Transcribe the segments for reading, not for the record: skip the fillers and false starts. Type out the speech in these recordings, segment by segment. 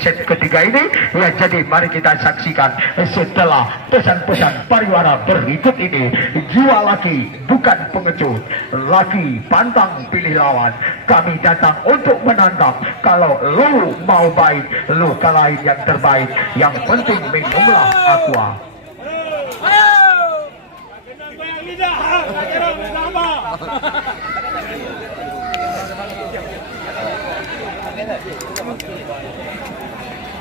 set ketiga ini ya, jadi mari kita saksikan setelah pesan-pesan pariwara berikut ini. Jiwa laki bukan pengecut, laki pantang pilih lawan. Kami datang untuk menantang. Kalau lu mau baik, lu kalahin yang terbaik. Yang penting minumlah aqua.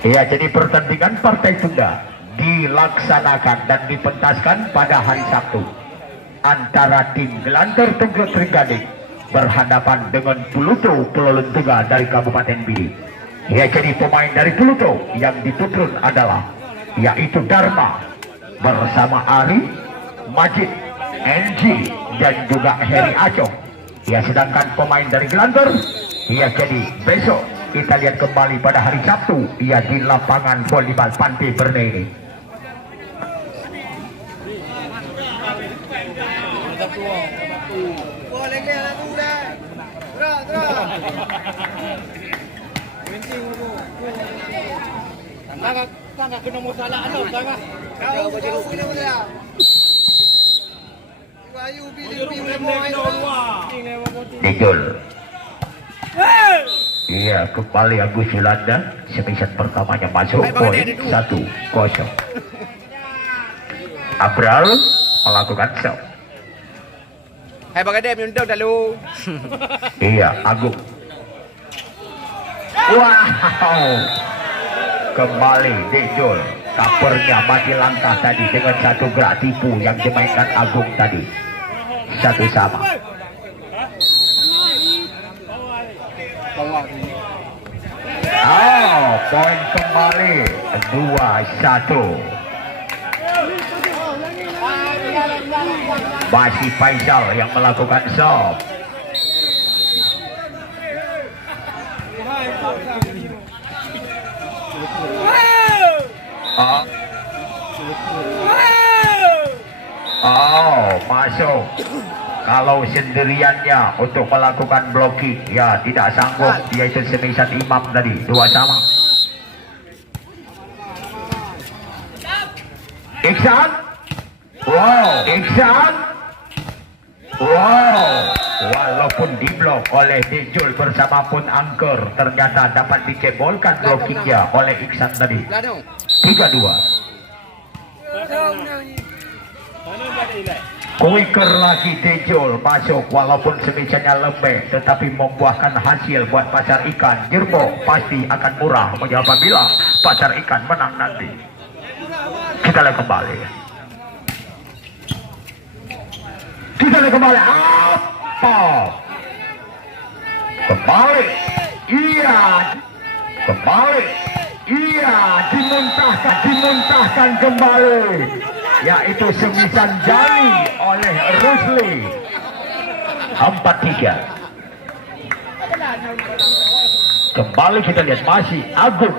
Ya, jadi pertandingan partai tunda dilaksanakan dan dipentaskan pada hari Sabtu antara tim Gelanter Tunggal Trenggalek berhadapan dengan Pluto Pulau Lentuga dari Kabupaten Bidi. Ya, jadi pemain dari Pluto yang dituntun adalah yaitu Dharma bersama Ari, Majid, NG dan juga Heri Acoh. Ya, sedangkan pemain dari Gelanter ya, jadi besok kita lihat kembali pada hari Sabtu ya di lapangan volleyball Pantai Berne ini. Tangga kena masalah ano, tangga. Dijul. Iya, kembali Agus Yulanda. Semisal pertamanya masuk poin 1-0. Abral melakukan serve. Hai Bang Adem nyundang dah lu. Iya, Agung. Wow. Kembali Dijul. Kapernya mati langkah tadi dengan satu gerak tipu yang dimainkan Agung tadi. 1-1. Oh, poin kembali 2-1. Masih Faisal yang melakukan serve. Oh, masuk. Kalau sendiriannya untuk melakukan blocking ya tidak sanggup, yaitu semisal Imam tadi. 2-2. Iksan. Wow, Iksan. Wow, walaupun diblok oleh Dijul bersama pun Angker, ternyata dapat dicebolkan blockingnya oleh Iksan tadi. 3-2. Quicker lagi Dijul masuk, walaupun semisalnya lembek tetapi membuahkan hasil buat pasar ikan. Jerbo pasti akan murah apabila pasar ikan menang nanti. Kita lihat kembali. Apa? Kembali. Iya. Kembali. Iya, dimuntahkan kembali. Yaitu Semisan Jali oleh Rusli. 4-3. Kembali kita lihat masih Agung.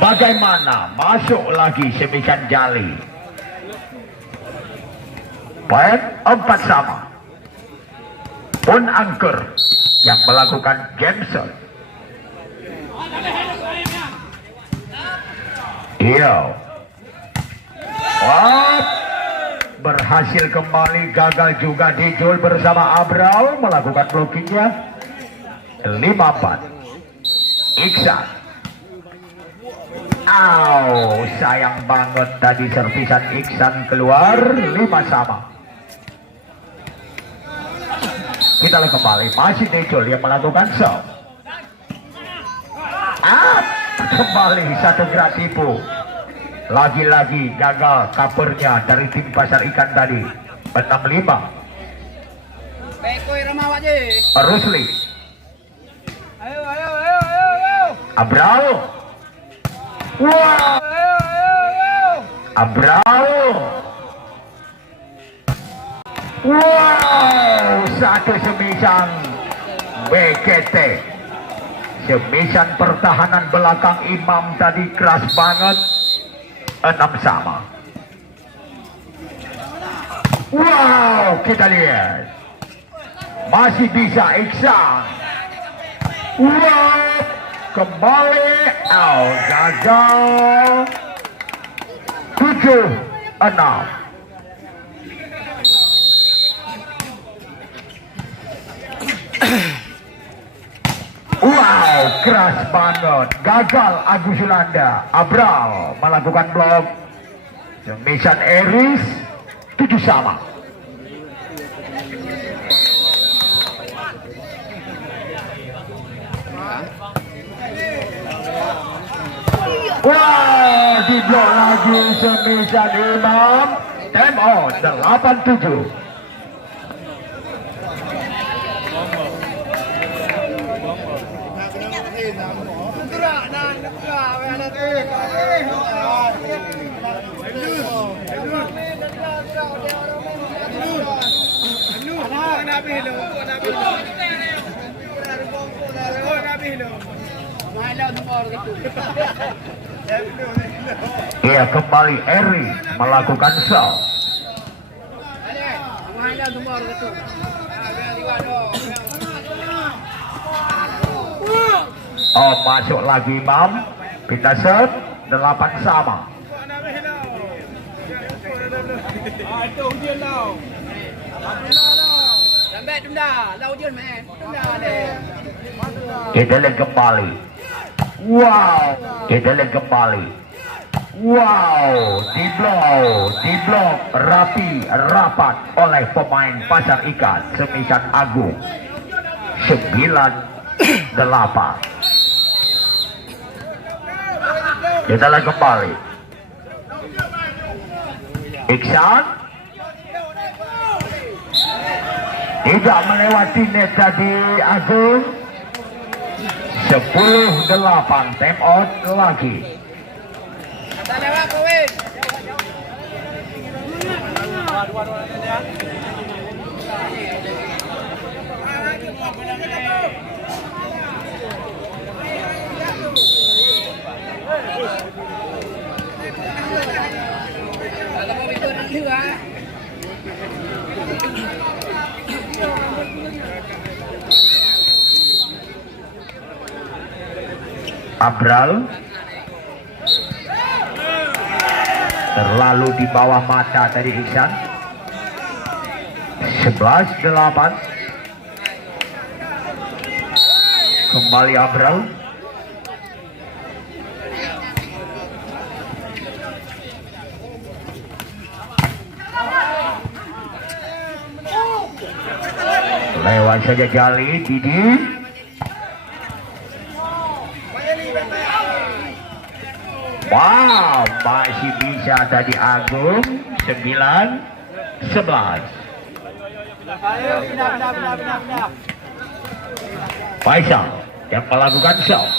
Bagaimana masuk lagi Semisan Jali. Poin 4-sama. Pun Angker yang melakukan game shot. Iya. Wah, berhasil kembali, gagal juga Dijul bersama Abral melakukan blockingnya. 5-4. Iksan. Sayang banget tadi servisan Iksan keluar. 5-sama. Kita lihat kembali masih Dijul yang melakukan serve. Kembali satu gerak tipu. Lagi-lagi gagal covernya dari tim pasar ikan tadi. 6-5. Rusli. Abral. Wow. Abral. Wow, satu semisang BKT. Semisan pertahanan belakang Imam tadi keras banget. 6-sama. Wow, kita lihat Masih bisa Iksan. Wow, kembali gagal. 7-6. Wow, keras banget. Gagal Agus Yulanda. Abral melakukan blok. Semisan Eris 7-sama. Wow, diblok lagi Semisan Imam. Time out 8-7. Ia kembali Eri melakukan serve. Oh, masuk lagi Imam. Pindah serve 8-sama. Kita lihat kembali. Wow, kita lihat kembali. Wow, diblok rapi rapat oleh pemain Pasar Ikan Semisan Agung. 9-8. Kita lihat kembali. Iksan tidak melewati net tadi Agung. 10-8. Time out lagi. Abral terlalu di bawah mata dari Iksan. 11-8. Kembali Abral. Lewat saja Jali, Didi. Wow, masih bisa tadi Agung. 9-11. Faisal yang melakukan serve.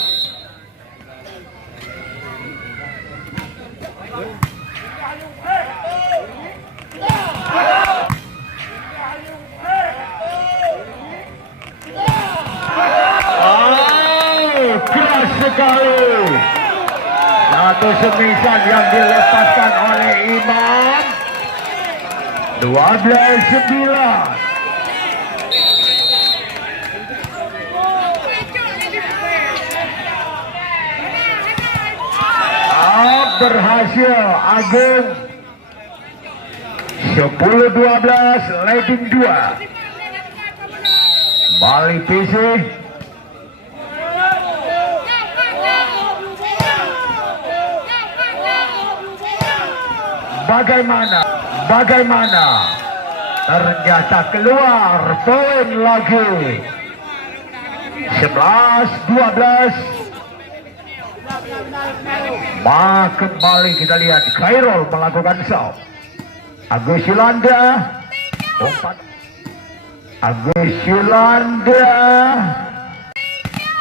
Keras sekali. Satu semisan yang dilepaskan oleh Imam. 12-9. Berhasil Agung. 10-12. Leading 2. Bali PC. Bagaimana ternyata keluar poin lagi. 11-12. Kembali kita lihat Khairul melakukan serve. Agus Yulanda umpan.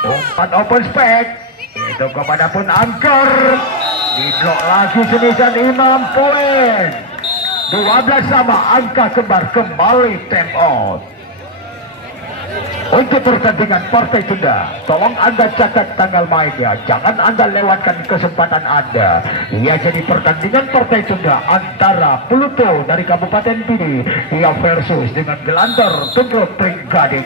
Umpan open spek itu kepada pun angker. Diblok lagi Semisan Imam. Poin 12 sama. Angka kembar kembali time out. Untuk pertandingan partai tunda, tolong Anda catat tanggal mainnya. Jangan Anda lewatkan kesempatan Anda. Ia jadi pertandingan partai tunda antara Pluto dari Kabupaten Pidi ia versus dengan Gelantar Tunggal Pringgading.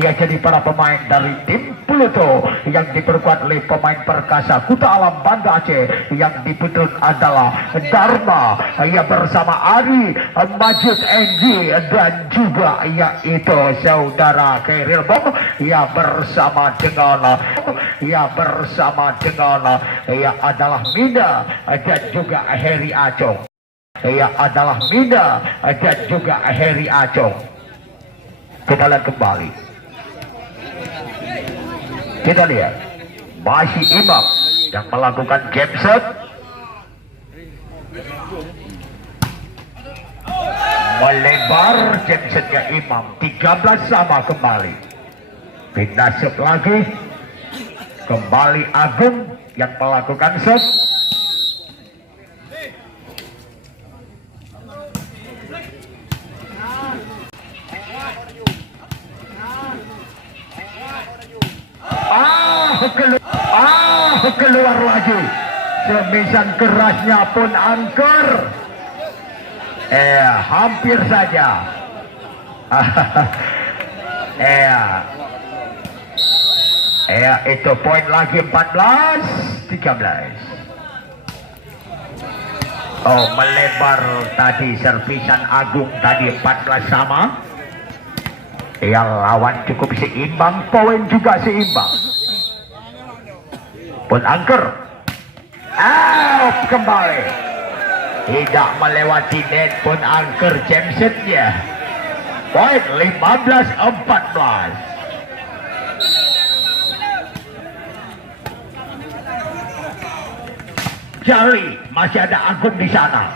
Ia jadi para pemain dari tim Pluto yang diperkuat oleh pemain perkasa Kuta Alam Banda Aceh yang diputun adalah Dharma. Ia bersama Ari Majid Enggi dan juga yaitu saudara Khairil Bom. Ia bersama dengan ia adalah Minda dan juga Heri Acong. Ia adalah Minda dan juga Heri Acong. Kita lihat kembali. Kita lihat masih Imam yang melakukan game set. Melebar game setnya Imam. 13 sama kembali. Pindah set lagi. Kembali Agung yang melakukan set. Keluar lagi. Semisan kerasnya pun angker. Hampir saja. Itu poin lagi 14-13. Oh, melebar tadi servisan Agung tadi 14 sama. Lawan cukup seimbang, poin juga seimbang. Pun angker. Out kembali. Tidak melewati net pun angker jamsetnya. Poin 15-14. Jali masih ada Agung di sana.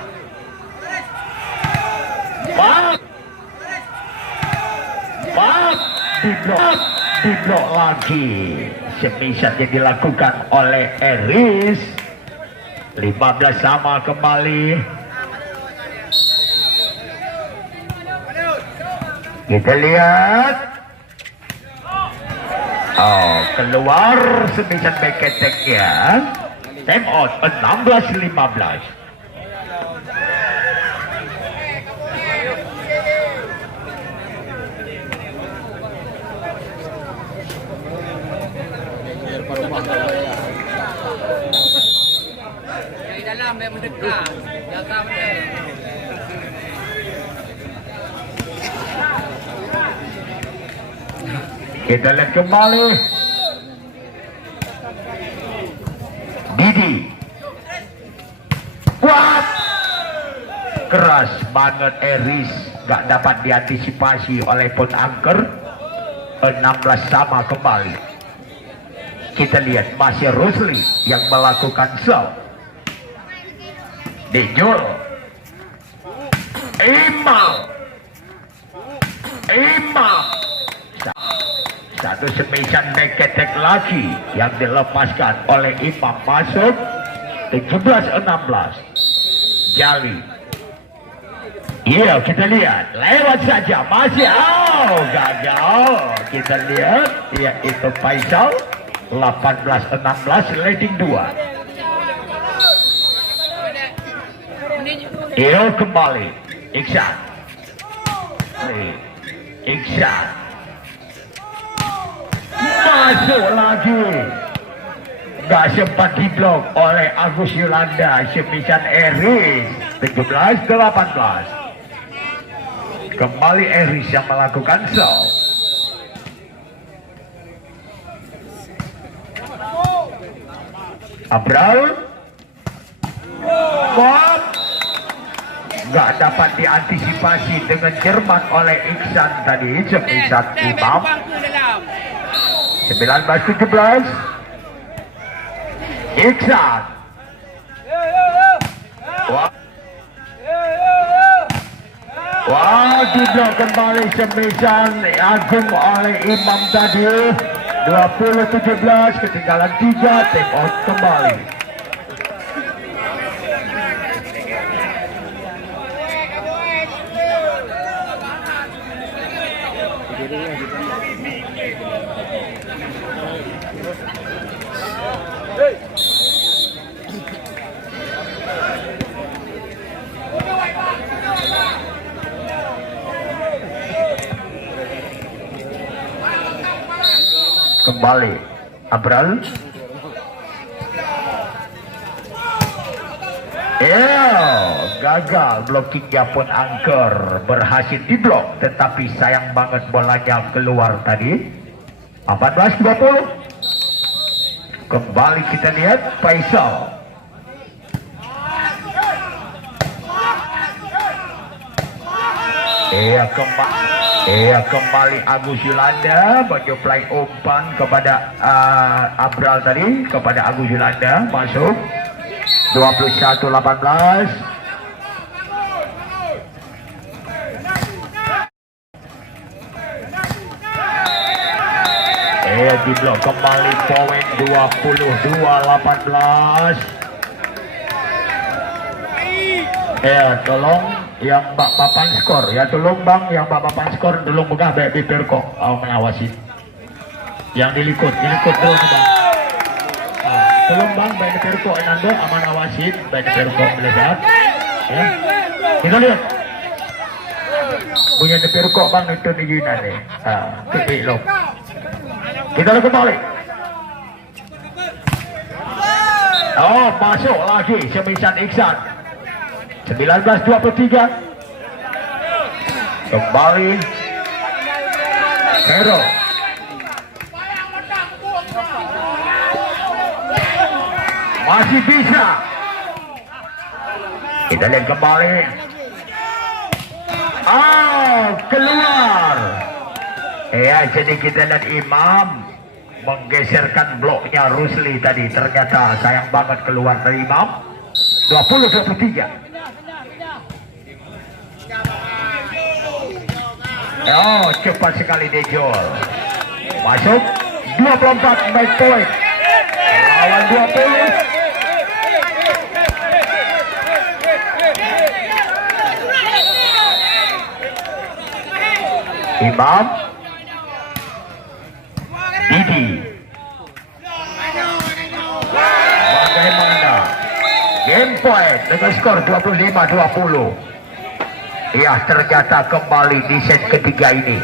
Diblok lagi. Semisal yang dilakukan oleh Eris. 15 sama kembali. Kita lihat. Oh, keluar semisal beketeknya. Time out 16-15. Dalam dia mendekat. Jatah dia. Kita lihat kembali. Didi. Kuat. Keras banget Eris. Gak dapat diantisipasi oleh pun angker. 16 sama kembali. Kita lihat masih Rusli yang melakukan serve. Dijul. Imam. Satu semisan beketek lagi yang dilepaskan oleh Imam masuk 17-16. Jali. Iya, kita lihat lewat saja masih gagal. Kita lihat ya itu Faisal 18-16 leading 2. Iyo kembali Iksan. Masuk lagi. Gak sempat diblok oleh Agus Yolanda. Semisan Eris 17-18. Kembali Eris yang melakukan serve. Abral. Gak dapat diantisipasi dengan cermat oleh Iksan tadi. Semisan Imam 19-17. Iksan. Diblok kembali semisan Agung oleh Imam tadi. 20-17, ketinggalan 3, take out kembali. Kembali Abral. Gagal blockingnya pun angker, berhasil diblok, tetapi sayang banget bolanya keluar tadi. 14-20. Kembali kita lihat Faisal. Kembali Agus Yulanda menyuplai umpan kepada Abral tadi, kepada Agus Yulanda, masuk 21-18. Diblok kembali, poin 22-18. Tolong yang papan skor ya, tolong bang yang papan skor tolong begah baik Perko mengawasi yang dilikut dulu bang. Tolong bang baik Perko Nando aman awasin baik Perko melihat ya. Kita lihat punya Perko bang itu di Yunan nih. Lo kita lihat kembali. Masuk lagi Semisan Iksan. 19-23. Kembali Hero. Masih bisa. Kita lihat kembali. Keluar. Jadi kita lihat Imam menggeserkan bloknya Rusli tadi. Ternyata sayang banget keluar dari Imam. 20-23. Cepat sekali Dejol. Masuk 24 match point. Lawan 20. Imam Didi. Bagaimana game point dengan skor 25-20. Ya, ternyata kembali di set ketiga ini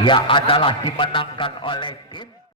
ya adalah dimenangkan oleh tim